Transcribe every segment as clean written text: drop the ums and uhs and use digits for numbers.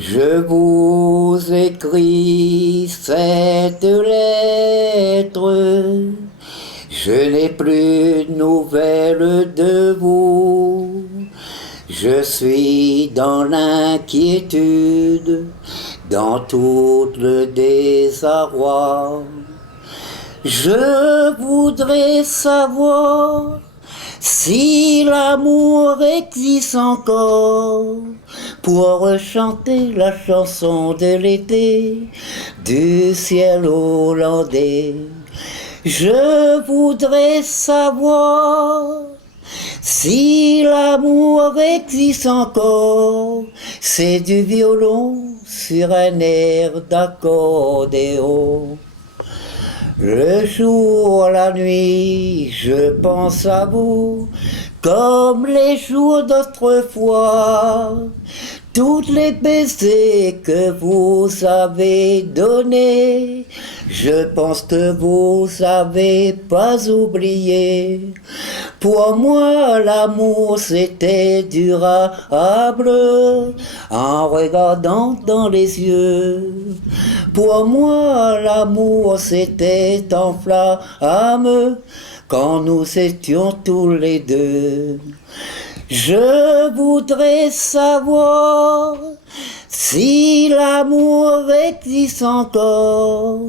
Je vous écris cette lettre, je n'ai plus de nouvelles de vous. Je suis dans l'inquiétude, dans tout le désarroi. Je voudrais savoir si l'amour existe encore pour chanter la chanson de l'été du ciel hollandais. Je voudrais savoir si l'amour existe encore, c'est du violon sur un air d'accordéon. Le jour, la nuit, je pense à vous, comme les jours d'autrefois. Toutes les baisers que vous avez donnés, je pense que vous avez pas oublié. Pour moi, l'amour c'était durable, en regardant dans les yeux. Pour moi, l'amour c'était en flamme, quand nous étions tous les deux. Je voudrais savoir si l'amour existe encore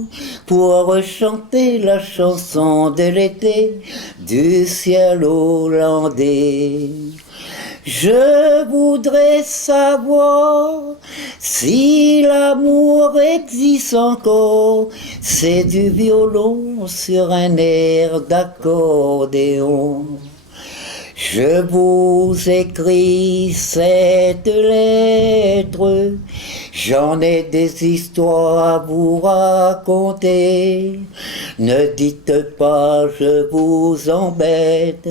pour chanter la chanson de l'été du ciel hollandais. Je voudrais savoir si l'amour existe encore, c'est du violon sur un air d'accordéon. Je vous écris cette lettre, j'en ai des histoires à vous raconter. Ne dites pas je vous embête,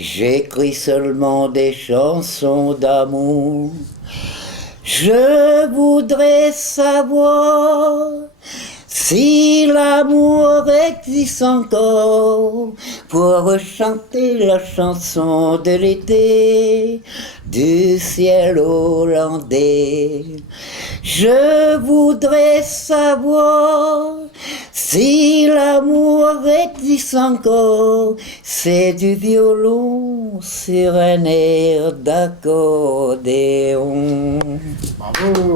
j'écris seulement des chansons d'amour. Je voudrais savoir si l'amour existe encore pour chanter la chanson de l'été du ciel hollandais. Je voudrais savoir si l'amour existe encore, c'est du violon sur un air d'accordéon. Bravo.